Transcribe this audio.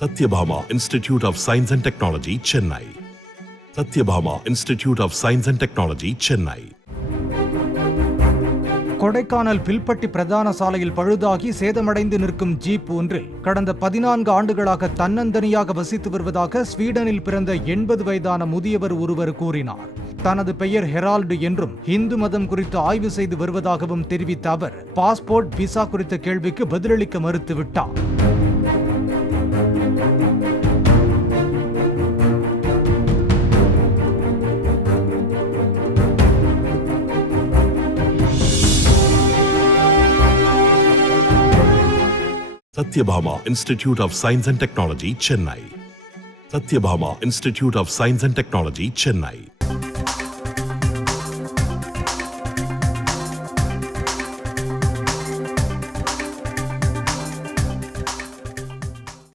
Satyabhama Institute of Science and Technology, Chennai. Satyabhama Institute of Science and Technology, Chennai. Kodaikanal பில்பட்டி பிரதான சாலையில் பழுதாகி சேதமடைந்து நிற்கும் ஜீப் ஒன்றில் கடந்த 14 ஆண்டுகளாக தன்னந்தனியாக வசித்து வருவதாக ஸ்வீடனில் பிறந்த 80 வயதான முதியவர் ஒருவர் கூறினார். தனது பெயர் ஹெரால்டு என்றும் இந்து மதம் குறித்து ஆய்வு செய்து வருவதாகவும் தெரிவித்த அவர் பாஸ்போர்ட் விசா குறித்த கேள்விக்கு பதிலளிக்க மறுத்துவிட்டார். Satyabhama Institute of Science and Technology, Chennai. Satyabhama Institute of Science and Technology, Chennai.